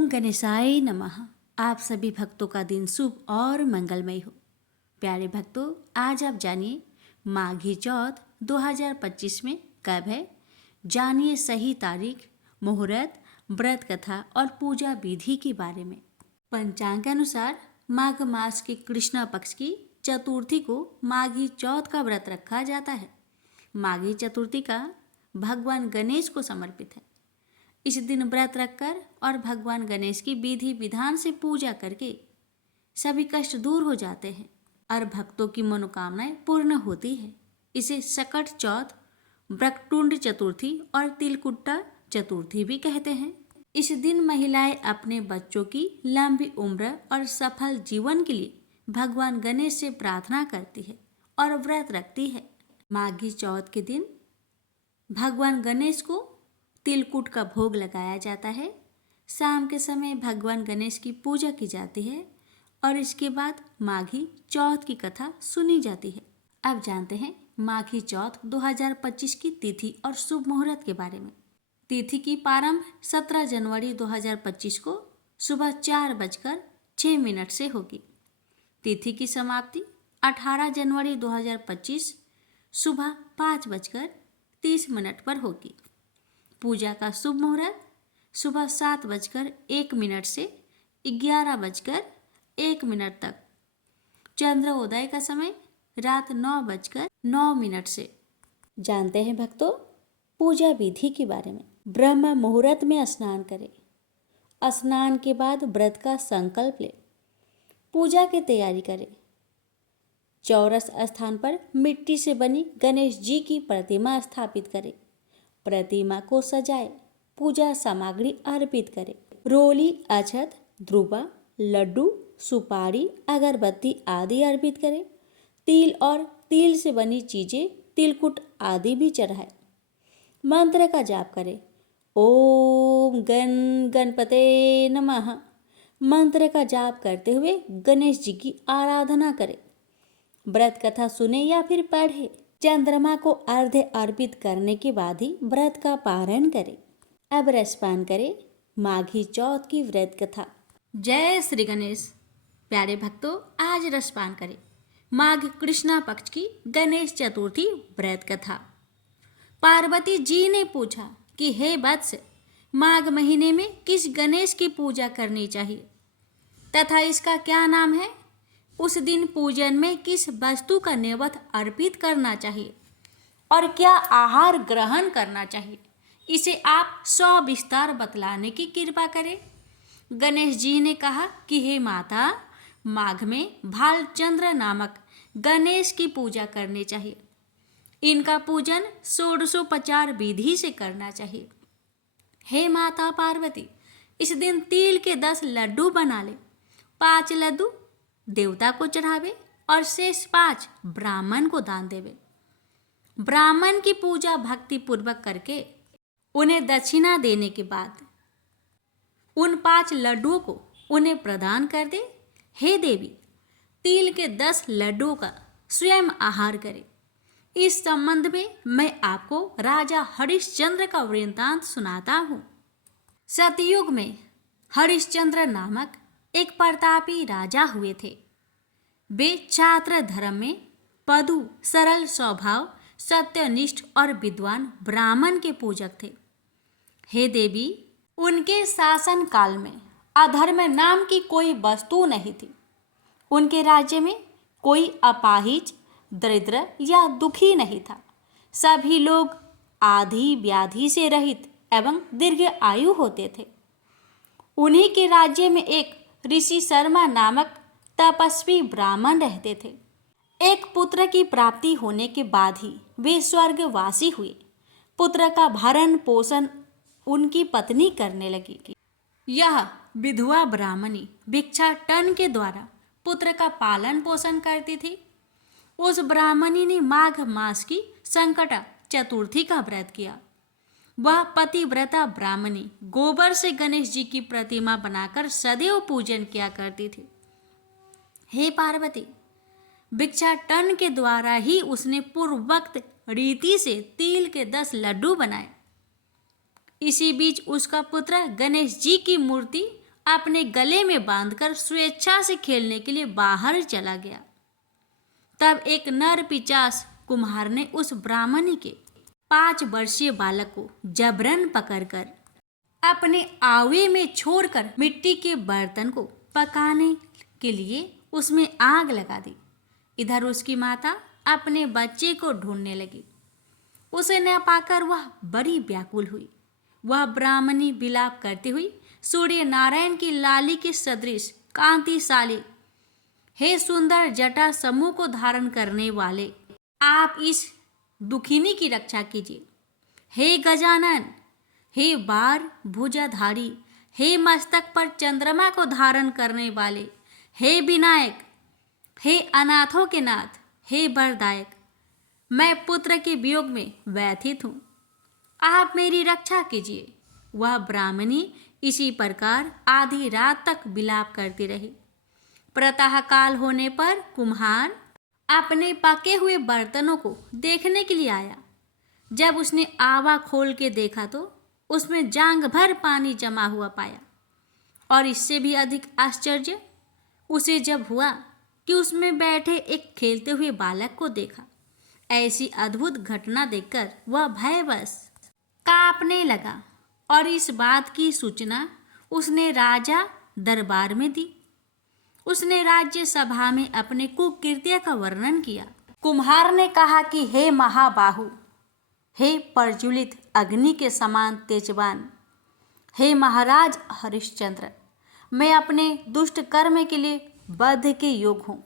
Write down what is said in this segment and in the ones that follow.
ओम गणेशाय नमः। आप सभी भक्तों का दिन शुभ और मंगलमय हो। प्यारे भक्तों, आज आप जानिए माघी चौथ 2025 में कब है। जानिए सही तारीख, मुहूर्त, व्रत कथा और पूजा विधि के बारे में। पंचांग के अनुसार माघ मास के कृष्ण पक्ष की चतुर्थी को माघी चौथ का व्रत रखा जाता है। माघी चतुर्थी का भगवान गणेश को समर्पित है। इस दिन व्रत रखकर और भगवान गणेश की विधि विधान से पूजा करके सभी कष्ट दूर हो जाते हैं और भक्तों की मनोकामनाएं पूर्ण होती है। इसे सकट चौथ, वक्रतुंड चतुर्थी और तिलकुट्टा चतुर्थी भी कहते हैं। इस दिन महिलाएं अपने बच्चों की लंबी उम्र और सफल जीवन के लिए भगवान गणेश से प्रार्थना करती है और व्रत रखती है। माघी चौथ के दिन भगवान गणेश को तिलकुट का भोग लगाया जाता है। शाम के समय भगवान गणेश की पूजा की जाती है और इसके बाद माघी चौथ की कथा सुनी जाती है। अब जानते हैं माघी चौथ 2025 की तिथि और शुभ मुहूर्त के बारे में। तिथि की प्रारंभ 17 जनवरी 2025 को सुबह 4:06 से होगी। तिथि की समाप्ति 18 जनवरी 2025 सुबह 5:30 पर होगी। पूजा का शुभ मुहूर्त सुबह 7:01 से 11:01 तक। चंद्रोदय का समय रात 9:09 से। जानते हैं भक्तों पूजा विधि के बारे में। ब्रह्म मुहूर्त में स्नान करें। स्नान के बाद व्रत का संकल्प लें। पूजा की तैयारी करें। चौरस स्थान पर मिट्टी से बनी गणेश जी की प्रतिमा स्थापित करें। प्रतिमा को सजाए। पूजा सामग्री अर्पित करें। रोली, अक्षत, ध्रुवा, लड्डू, सुपारी, अगरबत्ती आदि अर्पित करें। तिल और तिल से बनी चीजें, तिलकुट आदि भी चढ़ाए। मंत्र का जाप करें। ओम गणपते नमः मंत्र का जाप करते हुए गणेश जी की आराधना करें। व्रत कथा सुने या फिर पढ़े। चंद्रमा को अर्घ्य अर्पित करने के बाद ही व्रत का पारण करें। अब रसपान करें माघी चौथ की व्रत कथा। जय श्री गणेश। प्यारे भक्तों, आज रसपान करें माघ कृष्णा पक्ष की गणेश चतुर्थी व्रत कथा। पार्वती जी ने पूछा कि हे वत्स, माघ महीने में किस गणेश की पूजा करनी चाहिए तथा इसका क्या नाम है। उस दिन पूजन में किस वस्तु का नैवेद्य अर्पित करना चाहिए और क्या आहार ग्रहण करना चाहिए, इसे आप सविस्तार बतलाने की कृपा करें। गणेश जी ने कहा कि हे माता, माघ में भालचंद्र नामक गणेश की पूजा करनी चाहिए। इनका पूजन षोडशोपचार विधि से करना चाहिए। हे माता पार्वती, इस दिन तिल के 10 लड्डू बना ले। 5 लड्डू देवता को चढ़ावे और शेष 5 ब्राह्मण को दान देवे। ब्राह्मण की पूजा भक्ति पूर्वक करके उन्हें दक्षिणा देने के बाद उन 5 लड्डुओं को उन्हें प्रदान कर दे। हे देवी, तिल के 10 लड्डुओं का स्वयं आहार करें। इस संबंध में मैं आपको राजा हरिश्चंद्र का वृत्तांत सुनाता हूँ। सतयुग में हरिश्चंद्र नामक एक प्रतापी राजा हुए थे। वे छात्र धर्म में पदु, सरल स्वभाव, सत्यनिष्ठ और विद्वान ब्राह्मण के पूजक थे। हे देवी, उनके शासन काल में अधर्म नाम की कोई वस्तु नहीं थी। उनके राज्य में कोई अपाहिज, दरिद्र या दुखी नहीं था। सभी लोग आदि व्याधि से रहित एवं दीर्घ आयु होते थे। उन्हीं के राज्य में एक ऋषि शर्मा नामक तपस्वी ब्राह्मण रहते थे। एक पुत्र की प्राप्ति होने के बाद ही वे स्वर्गवासी हुए। पुत्र का भरण पोषण उनकी पत्नी करने लगी। यह विधवा ब्राह्मणी भिक्षाटन के द्वारा पुत्र का पालन पोषण करती थी। उस ब्राह्मणी ने माघ मास की संकटा चतुर्थी का व्रत किया। वह पतिव्रता ब्राह्मणी गोबर से गणेश जी की प्रतिमा बनाकर सदैव पूजन किया करती थी। हे पार्वती, भिक्षाटन के द्वारा ही उसने पूर्वोक्त रीति से तिल के 10 लड्डू बनाए। इसी बीच उसका पुत्र गणेश जी की मूर्ति अपने गले में बांधकर स्वेच्छा से खेलने के लिए बाहर चला गया। तब एक नर पिशाच कुम्हार ने उस ब्राह्मणी के 5 वर्षीय बालक को जबरन पकड़कर अपने आवे में छोड़कर मिट्टी के बर्तन को पकाने के लिए उसमें आग लगा दी। इधर उसकी माता अपने बच्चे को ढूंढने लगी। उसे न पाकर वह बड़ी व्याकुल हुई। वह ब्राह्मणी विलाप करती हुई सूर्य नारायण की लाली के सदृश कांतिशाली, हे सुंदर जटा समूह को धारण करने वाले, आप इस दुखिनी की रक्षा कीजिए। हे गजानन, हे बार भुजाधारी, हे मस्तक पर चंद्रमा को धारण करने वाले, हे विनायक, हे अनाथों के नाथ, हे वरदायक, मैं पुत्र के वियोग में व्यथित हूँ, आप मेरी रक्षा कीजिए। वह ब्राह्मणी इसी प्रकार आधी रात तक विलाप करती रही। प्रातःकाल होने पर कुम्हार अपने पके हुए बर्तनों को देखने के लिए आया। जब उसने आवा खोल के देखा तो उसमें जांग भर पानी जमा हुआ पाया। और इससे भी अधिक आश्चर्य उसे जब हुआ कि उसमें बैठे एक खेलते हुए बालक को देखा। ऐसी अद्भुत घटना देखकर वह भयवश कांपने लगा और इस बात की सूचना उसने राजा दरबार में दी। उसने राज्य सभा में अपने कुकृत्य का वर्णन किया। कुम्हार ने कहा कि हे महाबाहु, हे प्रज्वलित अग्नि के समान तेजवान, हे महाराज हरिश्चंद्र, मैं अपने दुष्ट कर्म के लिए बद्ध के योग हूँ।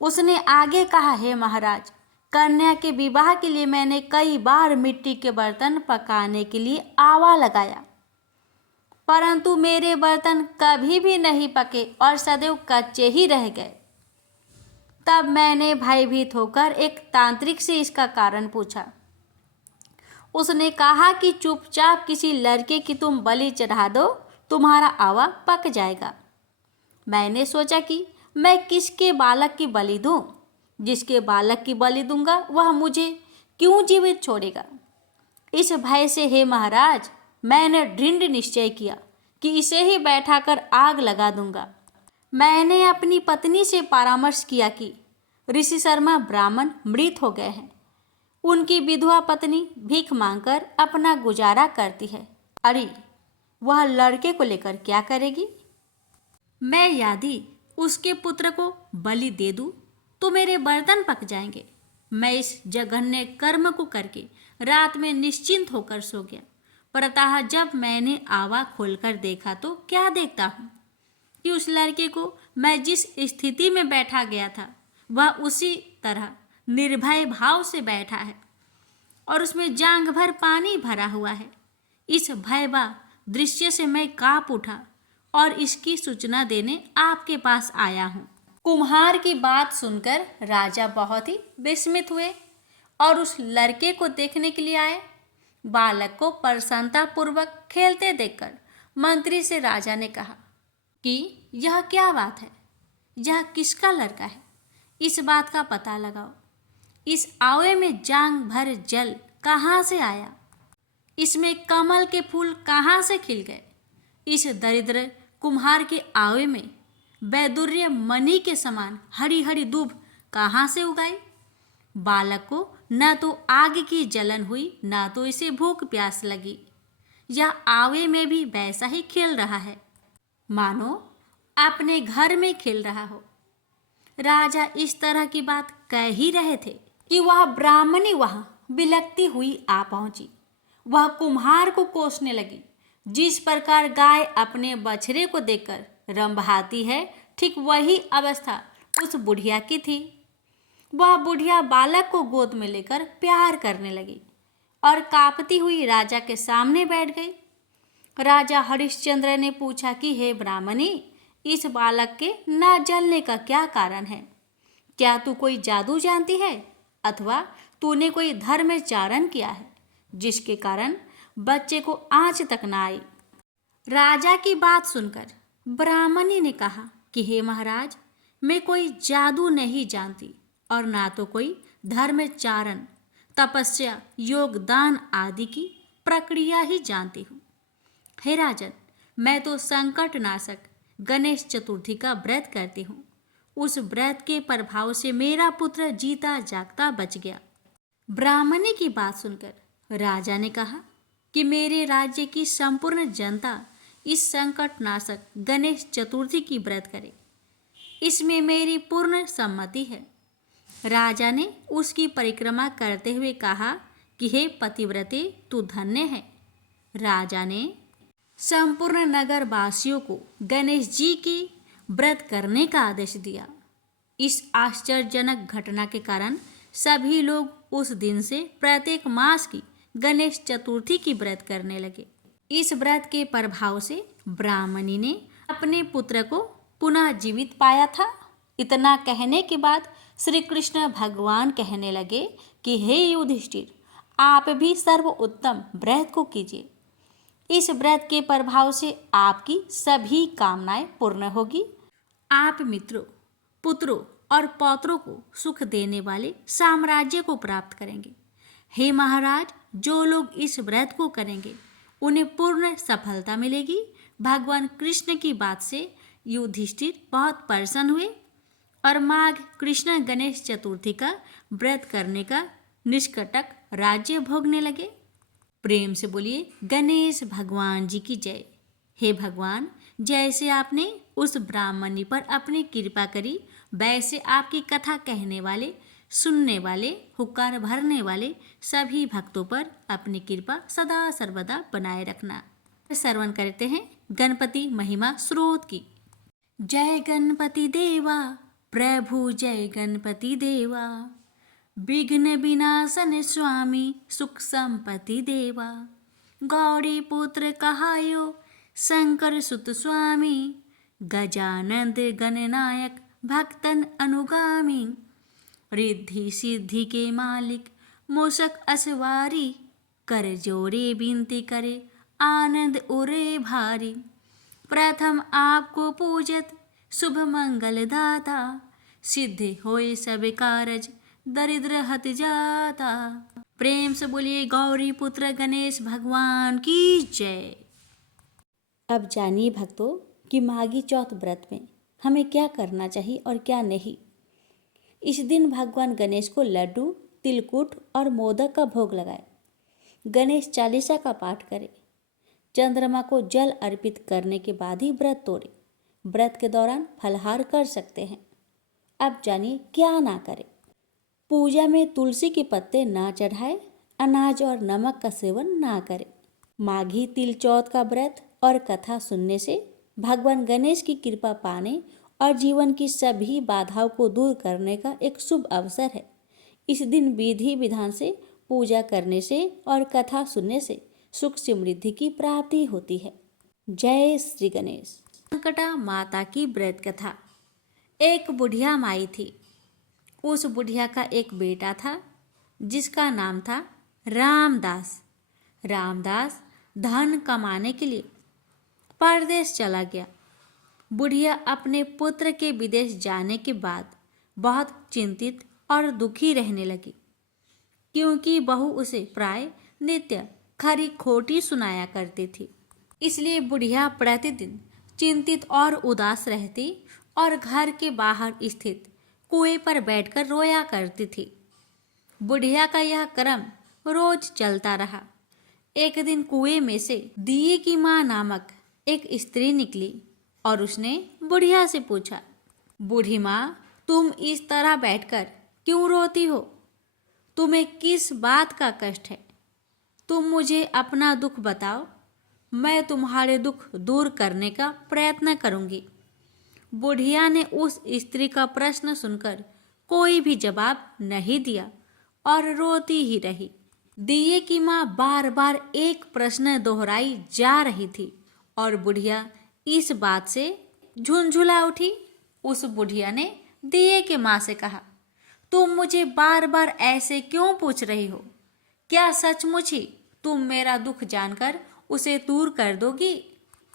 उसने आगे कहा, हे महाराज, कन्या के विवाह के लिए मैंने कई बार मिट्टी के बर्तन पकाने के लिए आवा लगाया, परंतु मेरे बर्तन कभी भी नहीं पके और सदैव कच्चे ही रह गए। तब मैंने भयभीत होकर एक तांत्रिक से इसका कारण पूछा। उसने कहा कि चुपचाप किसी लड़के की तुम बलि चढ़ा दो, तुम्हारा आवा पक जाएगा। मैंने सोचा कि मैं किसके बालक की बलि दूं? जिसके बालक की बलि दूंगा वह मुझे क्यों जीवित छोड़ेगा? इस भय से हे महाराज, मैंने दृढ़ निश्चय किया कि इसे ही बैठाकर आग लगा दूंगा। मैंने अपनी पत्नी से परामर्श किया कि ऋषि शर्मा ब्राह्मण मृत हो गए हैं। उनकी विधवा पत्नी भीख मांगकर अपना गुजारा करती है। अरे, वह लड़के को लेकर क्या करेगी? मैं यदि उसके पुत्र को बलि दे दूं तो मेरे बर्तन पक जाएंगे। मैं इस जघन्य कर्म को करके रात में निश्चिंत होकर सो गया। प्रातः जब मैंने आवा खोलकर देखा तो क्या देखता हूँ कि उस लड़के को मैं जिस स्थिति में बैठा गया था वह उसी तरह निर्भय भाव से बैठा है और उसमें जांग भर पानी भरा हुआ है। इस भयावह दृश्य से मैं कांप उठा और इसकी सूचना देने आपके पास आया हूँ। कुम्हार की बात सुनकर राजा बहुत ही विस्मित हुए और उस लड़के को देखने के लिए आए। बालक को प्रसन्नतापूर्वक खेलते देखकर मंत्री से राजा ने कहा कि यह क्या बात है, यह किसका लड़का है? इस बात का पता लगाओ। इस आवे में जांग भर जल कहाँ से आया? इसमें कमल के फूल कहाँ से खिल गए? इस दरिद्र कुम्हार के आवे में वैदुर्य मणि के समान हरी हरी दूब कहाँ से उगाई? बालक को न तो आग की जलन हुई, न तो इसे भूख प्यास लगी। यह आवे में भी वैसा ही खेल रहा है मानो अपने घर में खेल रहा हो। राजा इस तरह की बात कह ही रहे थे कि वह ब्राह्मणी वहाँ बिलखती हुई आ पहुंची। वह कुम्हार को कोसने लगी। जिस प्रकार गाय अपने बछड़े को देखकर रंभाती है, ठीक वही अवस्था उस बुढ़िया की थी। वह बुढ़िया बालक को गोद में लेकर प्यार करने लगी और कांपती हुई राजा के सामने बैठ गई। राजा हरिश्चंद्र ने पूछा कि हे ब्राह्मणी, इस बालक के न जलने का क्या कारण है? क्या तू कोई जादू जानती है अथवा तूने कोई धर्माचरण किया है जिसके कारण बच्चे को आंच तक न आई? राजा की बात सुनकर ब्राह्मणी ने कहा कि हे महाराज, मैं कोई जादू नहीं जानती और ना तो कोई धर्माचरण, तपस्या, योगदान आदि की प्रक्रिया ही जानती हूँ। हे राजन, मैं तो संकट नाशक गणेश चतुर्थी का व्रत करती हूँ। उस व्रत के प्रभाव से मेरा पुत्र जीता जागता बच गया। ब्राह्मणी की बात सुनकर राजा ने कहा कि मेरे राज्य की संपूर्ण जनता इस संकट नाशक गणेश चतुर्थी की व्रत करे, इसमें मेरी पूर्ण सम्मति है। राजा ने उसकी परिक्रमा करते हुए कहा कि हे पतिव्रते, तू धन्य है। राजा ने संपूर्ण नगर वासियों को गणेश जी की व्रत करने का आदेश दिया। इस आश्चर्यजनक घटना के कारण सभी लोग उस दिन से प्रत्येक मास की गणेश चतुर्थी की व्रत करने लगे। इस व्रत के प्रभाव से ब्राह्मणी ने अपने पुत्र को पुनः जीवित पाया था। इतना कहने के बाद श्री कृष्ण भगवान कहने लगे कि हे युधिष्ठिर, आप भी सर्वोत्तम व्रत को कीजिए। इस व्रत के प्रभाव से आपकी सभी कामनाएं पूर्ण होगी। आप मित्रों, पुत्रों और पौत्रों को सुख देने वाले साम्राज्य को प्राप्त करेंगे। हे महाराज, जो लोग इस व्रत को करेंगे उन्हें पूर्ण सफलता मिलेगी। भगवान कृष्ण की बात से युधिष्ठिर बहुत प्रसन्न हुए और माघ कृष्ण गणेश चतुर्थी का व्रत करने का निष्कटक राज्य भोगने लगे। प्रेम से बोलिए गणेश भगवान जी की जय। हे भगवान, जैसे आपने उस ब्राह्मणी पर अपनी कृपा करी, वैसे आपकी कथा कहने वाले, सुनने वाले, हुक्कार भरने वाले सभी भक्तों पर अपनी कृपा सदा सर्वदा बनाए रखना। श्रवण करते हैं गणपति महिमा स्रोत की। जय गणपति देवा प्रभु, जय गणपति देवा, विघ्न विनाशन स्वामी, सुख संपत्ति देवा। गौरी पुत्र कहायो शंकर सुत स्वामी, गजानंद गणनायक भक्तन अनुगामी। रिद्धि सिद्धि के मालिक मूषक असवारी, कर जोरे विनती करे आनंद उरे भारी। प्रथम आपको पूजत शुभ मंगल दाता, सिद्ध होए सब कारज दरिद्र हत जाता। प्रेम से बोलिए गौरी पुत्र गणेश भगवान की जय। अब जानिए भक्तों कि माघी चौथ व्रत में हमें क्या करना चाहिए और क्या नहीं। इस दिन भगवान गणेश को लड्डू, तिलकुट और मोदक का भोग लगाए। गणेश चालीसा का पाठ करें। चंद्रमा को जल अर्पित करने के बाद ही व्रत तोड़े। व्रत के दौरान फलाहार कर सकते हैं। अब जानिए क्या ना करें। पूजा में तुलसी के पत्ते ना चढ़ाए, अनाज और नमक का सेवन ना करें। माघी तिल चौथ का व्रत और कथा सुनने से भगवान गणेश की कृपा पाने और जीवन की सभी बाधाओं को दूर करने का एक शुभ अवसर है। इस दिन विधि विधान से पूजा करने से और कथा सुनने से सुख समृद्धि की प्राप्ति होती है। जय श्री गणेश। संकटा माता की व्रत कथा। एक बुढ़िया माई थी। उस बुढ़िया का एक बेटा था जिसका नाम था रामदास। रामदास धन कमाने के लिए परदेश चला गया। बुढ़िया अपने पुत्र के विदेश जाने के बाद बहुत चिंतित और दुखी रहने लगी, क्योंकि बहू उसे प्राय नित्य खरी खोटी सुनाया करती थी। इसलिए बुढ़िया प्रतिदिन चिंतित और उदास रहती और घर के बाहर स्थित कुएं पर बैठकर रोया करती थी। बुढ़िया का यह क्रम रोज चलता रहा। एक दिन कुएं में से दिए की माँ नामक एक स्त्री निकली और उसने बुढ़िया से पूछा, बूढ़ी माँ, तुम इस तरह बैठकर क्यों रोती हो? तुम्हें किस बात का कष्ट है? तुम मुझे अपना दुख बताओ, मैं तुम्हारे दुख दूर करने का प्रयत्न करूंगी। बुढ़िया ने उस स्त्री का प्रश्न सुनकर कोई भी जवाब नहीं दिया और रोती ही रही। दिए की माँ बार बार एक प्रश्न दोहराई जा रही थी और बुढ़िया इस बात से झुंझुला उठी। उस बुढ़िया ने दिए के माँ से कहा, तुम मुझे बार बार ऐसे क्यों पूछ रही हो? क्या सचमुच ही तुम मेरा दुख जानकर उसे दूर कर दोगी?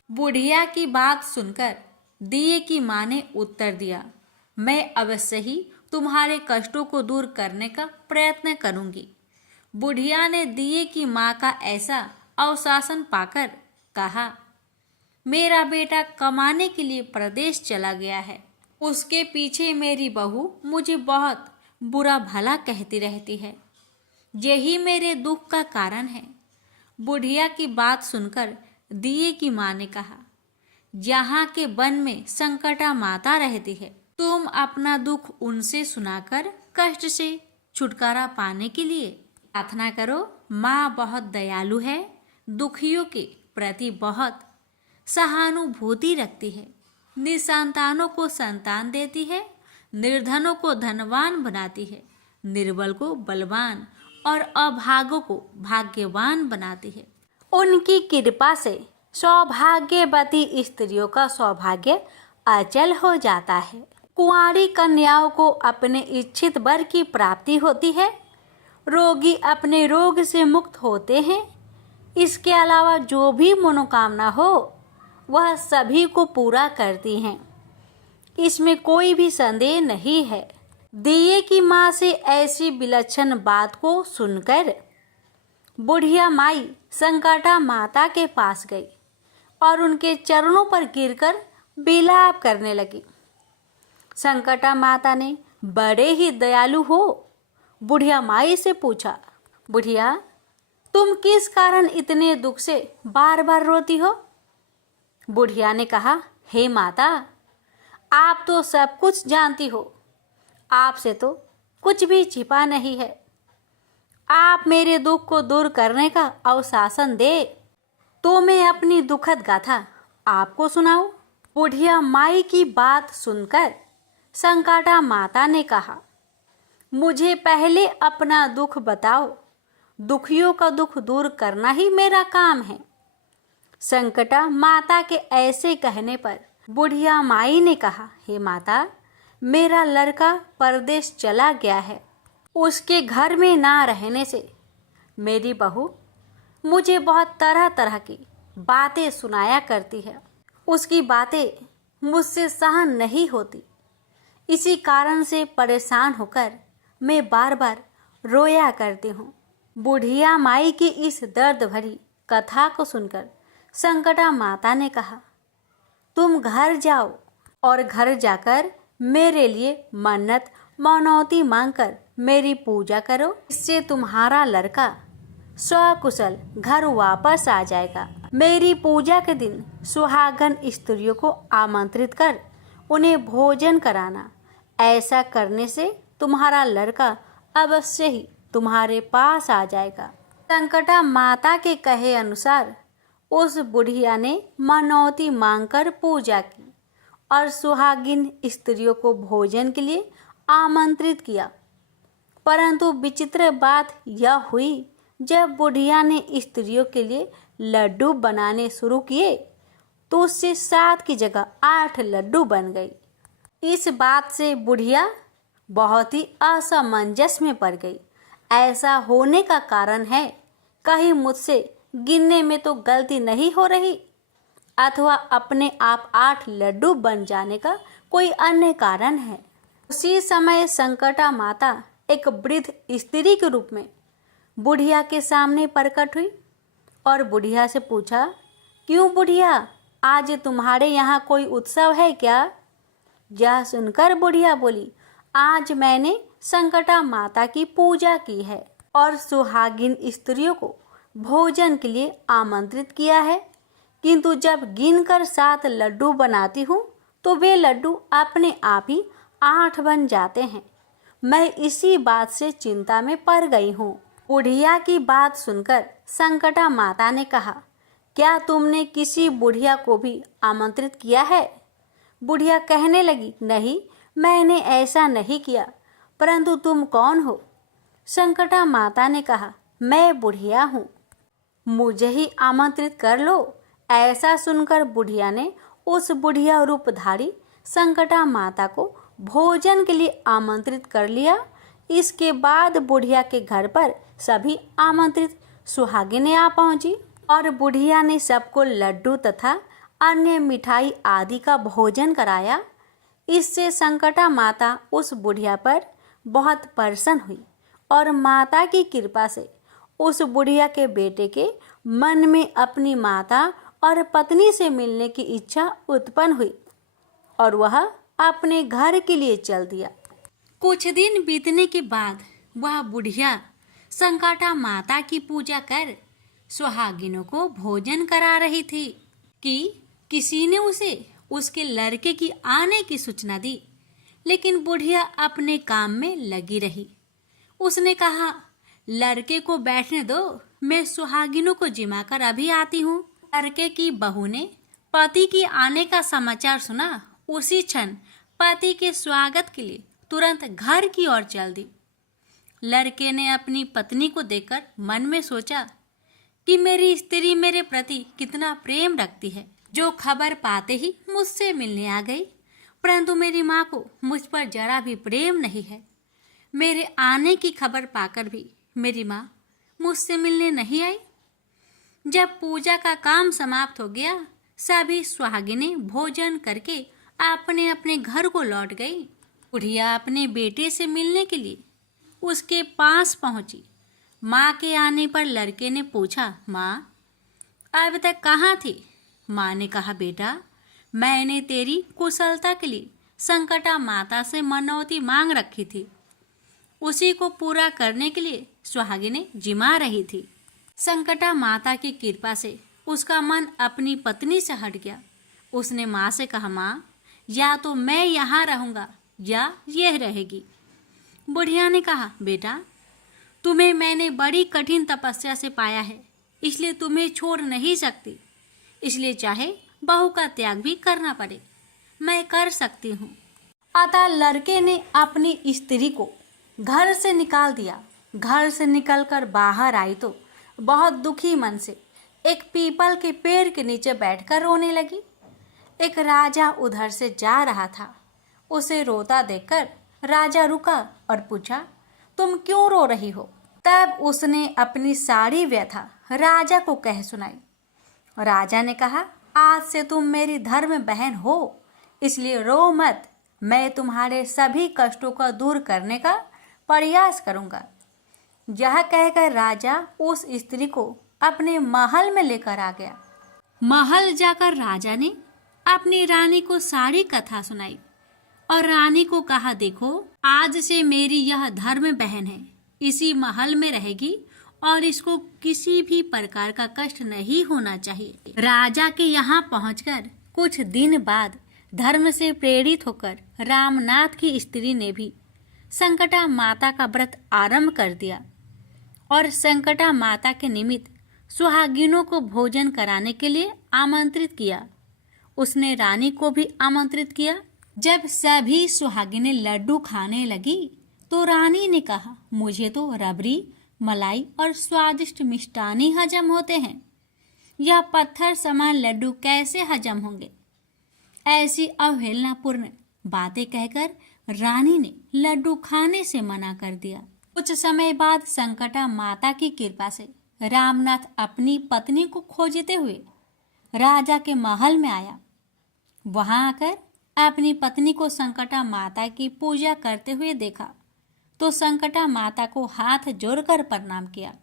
बुढ़िया की बात सुनकर दिए की माँ ने उत्तर दिया, मैं अवश्य ही तुम्हारे कष्टों को दूर करने का प्रयत्न करूंगी। बुढ़िया ने दिए की माँ का ऐसा आश्वासन पाकर कहा, मेरा बेटा कमाने के लिए प्रदेश चला गया है। उसके पीछे मेरी बहू मुझे बहुत बुरा भला कहती रहती है। यही मेरे दुख का कारण है। बुढ़िया की बात सुनकर दिए की माँ ने कहा, यहाँ के वन में संकटा माता रहती है। तुम अपना दुख उनसे सुनाकर कष्ट से छुटकारा पाने के लिए प्रार्थना करो। माँ बहुत दयालु है, दुखियों के प्रति बहुत सहानुभूति रखती है, निसंतानों को संतान देती है, निर्धनों को धनवान बनाती है, निर्बल को बलवान और अभागों को भाग्यवान बनाती है। उनकी कृपा से सौभाग्यवती स्त्रियों का सौभाग्य अचल हो जाता है। कुंवारी कन्याओं को अपने इच्छित वर की प्राप्ति होती है। रोगी अपने रोग से मुक्त होते हैं। इसके अलावा जो भी मनोकामना हो वह सभी को पूरा करती हैं। इसमें कोई भी संदेह नहीं है। दिए की माँ से ऐसी विलक्षण बात को सुनकर बुढ़िया माई संकटा माता के पास गई और उनके चरणों पर गिरकर विलाप करने लगी। संकटा माता ने बड़े ही दयालु हो बुढ़िया माई से पूछा, बुढ़िया, तुम किस कारण इतने दुख से बार बार रोती हो? बुढ़िया ने कहा, हे माता, आप तो सब कुछ जानती हो, आपसे तो कुछ भी छिपा नहीं है। आप मेरे दुख को दूर करने का अवशासन दे तो मैं अपनी दुखद गाथा आपको सुनाऊं। बुढ़िया माई की बात सुनकर संकटा माता ने कहा, मुझे पहले अपना दुख बताओ, दुखियों का दुख दूर करना ही मेरा काम है। संकटा माता के ऐसे कहने पर बुढ़िया माई ने कहा, हे माता, मेरा लड़का परदेश चला गया है। उसके घर में ना रहने से मेरी बहू मुझे बहुत तरह तरह की बातें सुनाया करती है। उसकी बातें मुझसे सहन नहीं होती। इसी कारण से परेशान होकर मैं बार बार रोया करती हूँ। बुढ़िया माई की इस दर्द भरी कथा को सुनकर संकटा माता ने कहा, तुम घर जाओ और घर जाकर मेरे लिए मन्नत मनौती मांगकर मेरी पूजा करो। इससे तुम्हारा लड़का सकुशल घर वापस आ जाएगा। मेरी पूजा के दिन सुहागन स्त्रियों को आमंत्रित कर उन्हें भोजन कराना। ऐसा करने से तुम्हारा लड़का अवश्य ही तुम्हारे पास आ जाएगा। संकटा माता के कहे अनुसार उस बुढ़िया ने मनौती मांगकर पूजा की और सुहागिन स्त्रियों को भोजन के लिए आमंत्रित किया। परंतु विचित्र बात यह हुई, जब बुढ़िया ने स्त्रियों के लिए लड्डू बनाने शुरू किए तो उससे 7 की जगह 8 लड्डू बन गई। इस बात से बुढ़िया बहुत ही असमंजस में पड़ गई। ऐसा होने का कारण है, कहीं मुझसे गिनने में तो गलती नहीं हो रही अथवा अपने आप 8 लड्डू बन जाने का कोई अन्य कारण है। उसी समय संकटा माता एक वृद्ध स्त्री के रूप में बुढ़िया के सामने प्रकट हुई और बुढ़िया से पूछा, क्यों बुढ़िया, आज तुम्हारे यहाँ कोई उत्सव है क्या? यह सुनकर बुढ़िया बोली, आज मैंने संकटा माता की पूजा की है और सुहागिन स्त्रियों को भोजन के लिए आमंत्रित किया है, किंतु जब गिनकर 7 लड्डू बनाती हूँ तो वे लड्डू अपने आप ही 8 बन जाते हैं। मैं इसी बात से चिंता में पड़ गई हूँ। बुढ़िया की बात सुनकर संकटा माता ने कहा, क्या तुमने किसी बुढ़िया को भी आमंत्रित किया है? बुढ़िया कहने लगी, नहीं, मैंने ऐसा नहीं किया, परंतु तुम कौन हो? संकटा माता ने कहा, मैं बुढ़िया हूँ, मुझे ही आमंत्रित कर लो। ऐसा सुनकर बुढ़िया ने उस बुढ़िया रूपधारी संकटा माता को भोजन के लिए आमंत्रित कर लिया। इसके बाद बुढ़िया के घर पर सभी आमंत्रित सुहागिनें आ पहुंची और बुढ़िया ने सबको लड्डू तथा अन्य मिठाई आदि का भोजन कराया। इससे संकटा माता उस बुढ़िया पर बहुत प्रसन्न हुई और माता की कृपा से उस बुढ़िया के बेटे के मन में अपनी माता और पत्नी से मिलने की इच्छा उत्पन्न हुई और वह अपने घर के लिए चल दिया। कुछ दिन बीतने के बाद वह बुढ़िया संकटा माता की पूजा कर सुहागिनों को भोजन करा रही थी कि किसी ने उसे उसके लड़के की आने की सूचना दी, लेकिन बुढ़िया अपने काम में लगी रही। उसने कहा, लड़के को बैठने दो, मैं सुहागिनों को जिमा कर अभी आती हूँ। लड़के की बहू ने पति की आने का समाचार सुना। उसी क्षण पति के स्वागत के लिए तुरंत घर की ओर चल दी। लड़के ने अपनी पत्नी को देखकर मन में सोचा कि मेरी स्त्री मेरे प्रति कितना प्रेम रखती है, जो खबर पाते ही मुझसे मिलने आ गई, परंतु मेरी माँ को मुझ पर जरा भी प्रेम नहीं है। मेरे आने की खबर पाकर भी मेरी माँ मुझसे मिलने नहीं आई। जब पूजा का काम समाप्त हो गया, सभी सुहागिनें भोजन करके अपने अपने घर को लौट गई। बुढ़िया अपने बेटे से मिलने के लिए उसके पास पहुंची। माँ के आने पर लड़के ने पूछा, माँ अब तक कहाँ थी? माँ ने कहा, बेटा मैंने तेरी कुशलता के लिए संकटा माता से मनौती मांग रखी थी, उसी को पूरा करने के लिए सुहागिनें जिमा रही थी। संकटा माता की कृपा से उसका मन अपनी पत्नी से हट गया। उसने माँ से कहा, माँ या तो मैं यहाँ रहूँगा या यह रहेगी। बुढ़िया ने कहा, बेटा तुम्हें मैंने बड़ी कठिन तपस्या से पाया है, इसलिए तुम्हें छोड़ नहीं सकती, इसलिए चाहे बहू का त्याग भी करना पड़े मैं कर सकती हूँ। अतः लड़के ने अपनी स्त्री को घर से निकाल दिया। घर से निकलकर बाहर आई तो बहुत दुखी मन से एक पीपल के पेड़ के नीचे बैठकर रोने लगी। एक राजा उधर से जा रहा था। उसे रोता देखकर राजा रुका और पूछा, तुम क्यों रो रही हो? तब उसने अपनी सारी व्यथा राजा को कह सुनाई। राजा ने कहा, आज से तुम मेरी धर्म बहन हो, इसलिए रो मत, मैं तुम्हारे सभी कष्टों को दूर करने का प्रयास करूंगा। यह कहकर राजा उस स्त्री को अपने महल में लेकर आ गया। महल जाकर राजा ने अपनी रानी को सारी कथा सुनाई और रानी को कहा, देखो आज से मेरी यह धर्म बहन है, इसी महल में रहेगी और इसको किसी भी प्रकार का कष्ट नहीं होना चाहिए। राजा के यहाँ पहुंचकर कुछ दिन बाद धर्म से प्रेरित होकर रामनाथ की स्त्री ने भी संकटा माता का व्रत आरंभ कर दिया और संकटा माता के निमित्त सुहागिनों को भोजन कराने के लिए आमंत्रित किया। उसने रानी को भी आमंत्रित किया। जब सभी सुहागिनें लड्डू खाने लगी तो रानी ने कहा, मुझे तो रबड़ी, मलाई और स्वादिष्ट मिष्टानी हजम होते हैं, यह पत्थर समान लड्डू कैसे हजम होंगे? ऐसी अवहेलनापूर्ण बातें कहकर रानी ने लड्डू खाने से मना कर दिया। कुछ समय बाद संकटा माता की कृपा से रामनाथ अपनी पत्नी को खोजते हुए राजा के महल में आया। वहां आकर अपनी पत्नी को संकटा माता की पूजा करते हुए देखा तो संकटा माता को हाथ जोड़कर प्रणाम किया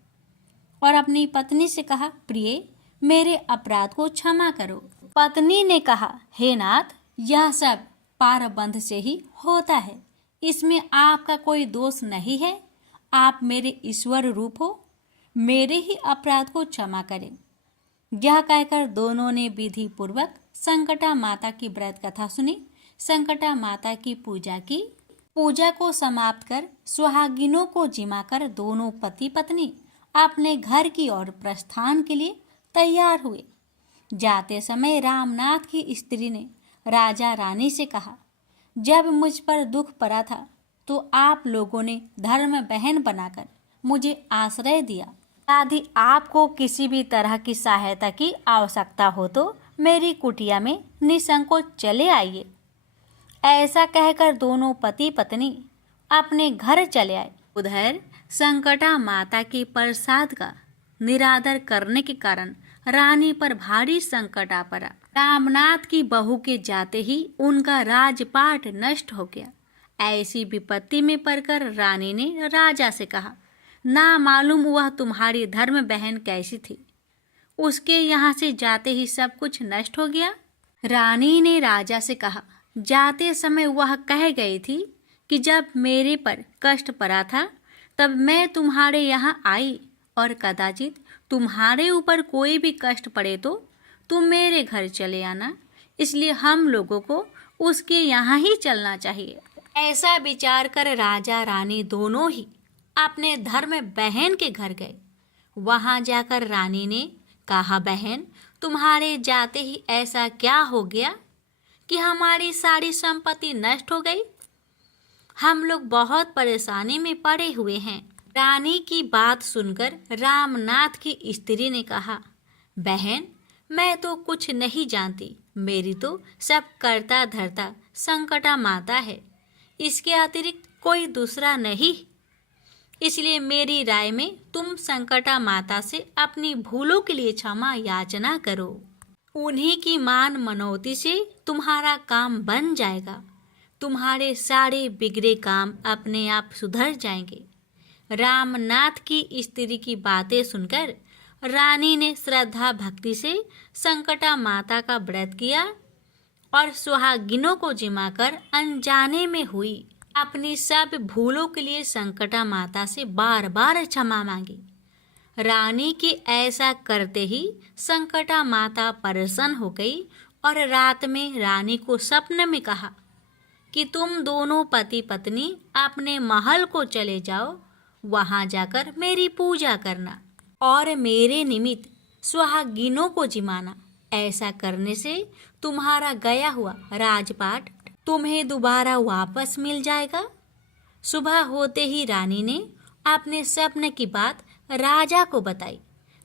और अपनी पत्नी से कहा, प्रिय मेरे अपराध को क्षमा करो। पत्नी ने कहा, हे नाथ, यह सब पारबंध से ही होता है, इसमें आपका कोई दोष नहीं है। आप मेरे ईश्वर रूप हो, मेरे ही अपराध को क्षमा करें। यह कहकर दोनों ने विधि पूर्वक संकटा माता की व्रत कथा सुनी, संकटा माता की पूजा की। पूजा को समाप्त कर सुहागिनों को जिमाकर दोनों पति पत्नी अपने घर की ओर प्रस्थान के लिए तैयार हुए। जाते समय रामनाथ की स्त्री ने राजा रानी से कहा, जब मुझ पर दुख पड़ा था तो आप लोगों ने धर्म बहन बनाकर मुझे आश्रय दिया। यदि आपको किसी भी तरह की सहायता की आवश्यकता हो तो मेरी कुटिया में निसंकोच चले आइए। ऐसा कहकर दोनों पति पत्नी अपने घर चले आए। उधर संकटा माता के प्रसाद का निरादर करने के कारण रानी पर भारी संकट आ पड़ा। रामनाथ की बहू के जाते ही उनका राजपाट नष्ट हो गया। ऐसी विपत्ति में पड़कर रानी ने राजा से कहा, ना मालूम वह तुम्हारी धर्म बहन कैसी थी, उसके यहाँ से जाते ही सब कुछ नष्ट हो गया। रानी ने राजा से कहा, जाते समय वह कह गई थी कि जब मेरे पर कष्ट पड़ा था तब मैं तुम्हारे यहाँ आई, और कदाचित तुम्हारे ऊपर कोई भी कष्ट पड़े तो तुम मेरे घर चले आना, इसलिए हम लोगों को उसके यहाँ ही चलना चाहिए। ऐसा विचार कर राजा रानी दोनों ही अपने धर्म बहन के घर गए। वहां जाकर रानी ने कहा, बहन, तुम्हारे जाते ही ऐसा क्या हो गया कि हमारी सारी संपत्ति नष्ट हो गई? हम लोग बहुत परेशानी में पड़े हुए हैं। रानी की बात सुनकर रामनाथ की स्त्री ने कहा, बहन, मैं तो कुछ नहीं जानती, मेरी तो सब करता धरता संकटा माता है, इसके अतिरिक्त कोई दूसरा नहीं। इसलिए मेरी राय में तुम संकटा माता से अपनी भूलों के लिए क्षमा याचना करो। उन्हीं की मान मनौती से तुम्हारा काम बन जाएगा। तुम्हारे सारे बिगड़े काम अपने आप सुधर जाएंगे। रामनाथ की स्त्री की बातें सुनकर रानी ने श्रद्धा भक्ति से संकटा माता का व्रत किया और सुहागिनों को जिमाकर अनजाने में हुई अपनी सब भूलों के लिए संकटा माता से बार बार क्षमा मांगी। रानी के ऐसा करते ही संकटा माता प्रसन्न हो गई और रात में रानी को सपने में कहा कि तुम दोनों पति पत्नी अपने महल को चले जाओ, वहां जाकर मेरी पूजा करना और मेरे निमित्त सुहागिनों को जिमाना। ऐसा करने से तुम्हारा गया हुआ राजपाट तुम्हें दोबारा वापस मिल जाएगा। सुबह होते ही रानी ने अपने सपने की बात राजा को बताई।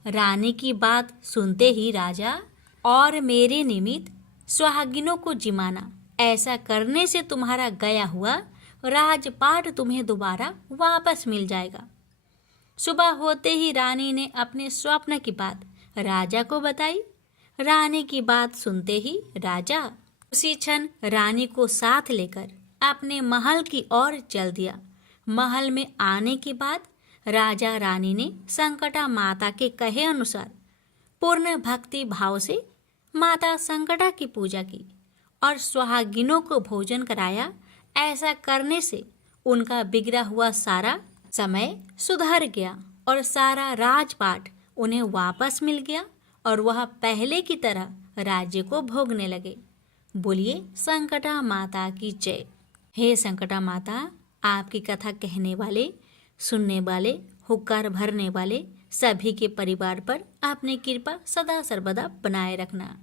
रानी की बात सुनते ही राजा, और मेरे निमित्त सुहागिनों को जिमाना, ऐसा करने से तुम्हारा गया हुआ राजपाट तुम्हें दोबारा वापस मिल जाएगा। सुबह होते ही रानी ने अपने स्वप्न की बात राजा को बताई। रानी की बात सुनते ही राजा उसी क्षण रानी को साथ लेकर अपने महल की ओर चल दिया। महल में आने के बाद राजा रानी ने संकटा माता के कहे अनुसार पूर्ण भक्ति भाव से माता संकटा की पूजा की और सुहागिनों को भोजन कराया। ऐसा करने से उनका बिगड़ा हुआ सारा समय सुधर गया और सारा राजपाट उन्हें वापस मिल गया और वह पहले की तरह राज्य को भोगने लगे। बोलिए संकटा माता की जय। हे संकटा माता, आपकी कथा कहने वाले, सुनने वाले, हुक्कार भरने वाले सभी के परिवार पर अपनी कृपा सदा सर्वदा बनाए रखना।